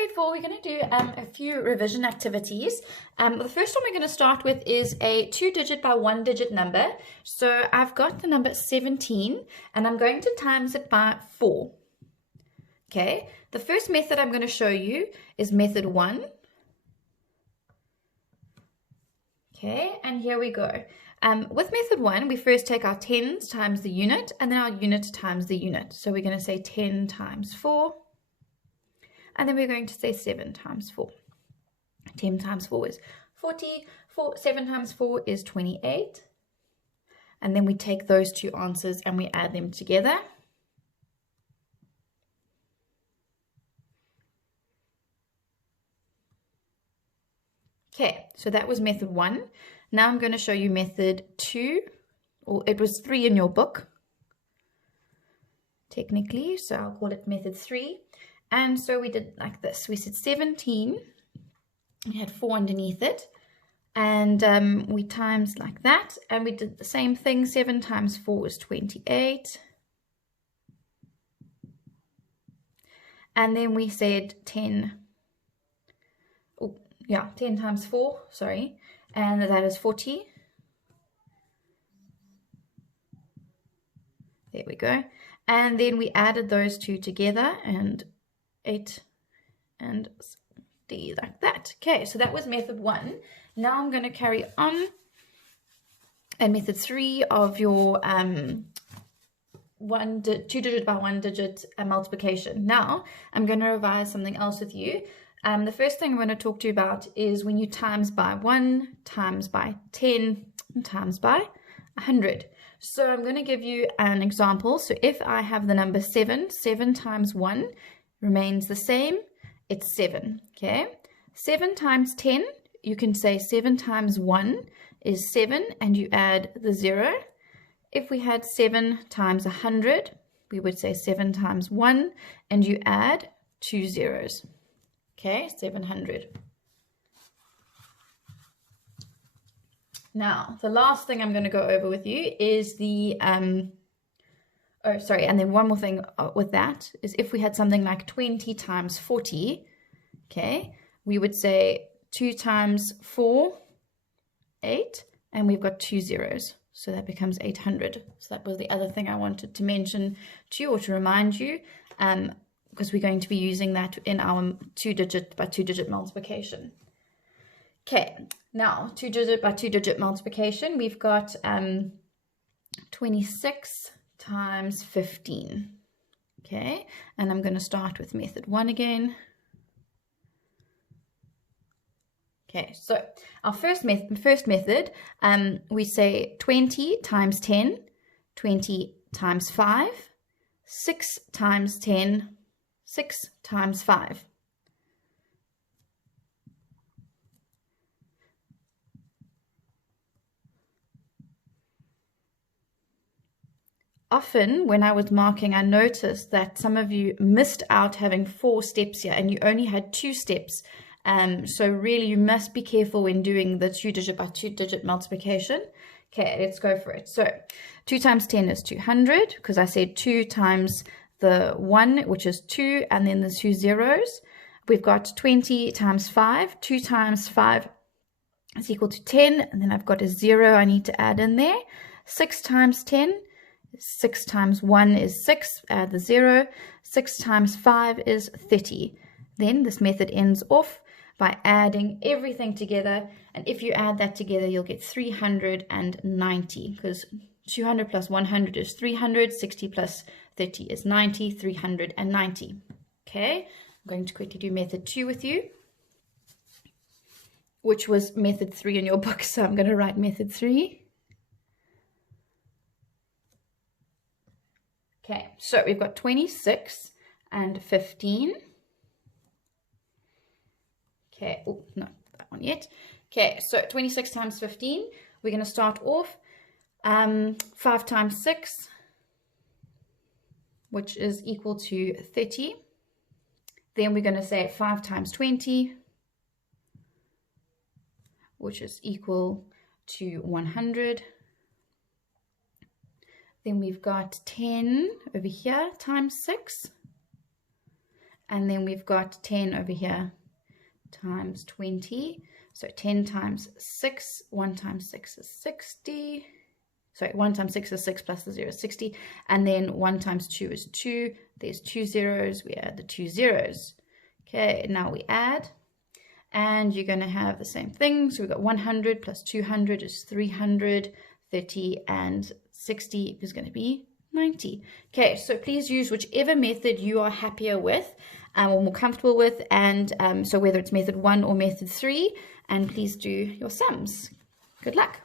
grade 4, we're going to do a few revision activities. The first one we're going to start with is a 2-digit by 1-digit number. So I've got the number 17 and I'm going to times it by 4. Okay, the first method I'm going to show you is method 1. Okay, and here we go. With method 1, we first take our tens times the unit and then our unit times the unit. So we're going to say 10 times 4. And then we're going to say 7 times 4. 10 times 4 is 40. 7 times 4 is 28. And then we take those two answers and we add them together. Okay, so that was method 1. Now I'm going to show you method 2, or it was 3 in your book, technically, so I'll call it method 3. And so we did like this. We said 17, we had 4 underneath it, and we times like that, and we did the same thing. 7 times 4 is 28. And then we said 10 times 4, sorry, and that is 40. There we go. And then we added those two together, and 8 and D like that. Okay, so that was method 1. Now I'm going to carry on and method 3 of your 2-digit by 1-digit multiplication. Now I'm going to revise something else with you. The first thing I'm going to talk to you about is when you times by 1, times by 10, and times by 100. So I'm going to give you an example. So if I have the number 7, 7 times 1 remains the same. It's 7, okay? 7 times 10, you can say 7 times 1 is 7, and you add the 0. If we had 7 times 100, we would say 7 times 1, and you add 2 zeros. Okay, 700. Now, the last thing I'm going to go over with you is the, and then one more thing with that is if we had something like 20 times 40, okay, we would say 2 times 4, 8, and we've got 2 zeros. So that becomes 800. So that was the other thing I wanted to mention to you or to remind you, because we're going to be using that in our 2-digit by 2-digit multiplication. Okay, now 2-digit by 2-digit multiplication, we've got 26 times 15. Okay, and I'm going to start with method 1 again. Okay, so our first method, we say 20 times 10, 20 times 5, 6 times 10, 6 times 5. Often when I was marking, I noticed that some of you missed out having 4 steps here and you only had 2 steps. So really you must be careful when doing the 2-digit by 2-digit multiplication. Okay, let's go for it. So 2 times 10 is 200, because I said 2 times the 1, which is 2, and then the 2 zeros. We've got 20 times 5. 2 times 5 is equal to 10, and then I've got a 0 I need to add in there. 6 times 10, 6 times 1 is 6, add the 0. 6 times 5 is 30. Then this method ends off by adding everything together, and if you add that together, you'll get 390, because 200 plus 100 is 300, 60 plus 30 is 90, 390. Okay, I'm going to quickly do method 2 with you, which was method 3 in your book, so I'm going to write method 3. Okay, so we've got 26 and 15. Okay, oh, no, that one yet. Okay, so 26 times 15, we're going to start off 5 times 6, which is equal to 30. Then we're going to say 5 times 20, which is equal to 100. Then we've got 10 over here times 6. And then we've got 10 over here times 20. So 10 times 6, 1 times 6 is 60. Sorry, 1 times 6 is 6 plus the 0 is 60. And then 1 times 2 is 2. There's 2 zeros. We add the 2 zeros. Okay, now we add. And you're going to have the same thing. So we've got 100 plus 200 is 300. 30 and 60 is going to be 90. Okay, so please use whichever method you are happier with or more comfortable with. And so whether it's method 1 or method 3. And please do your sums. Good luck.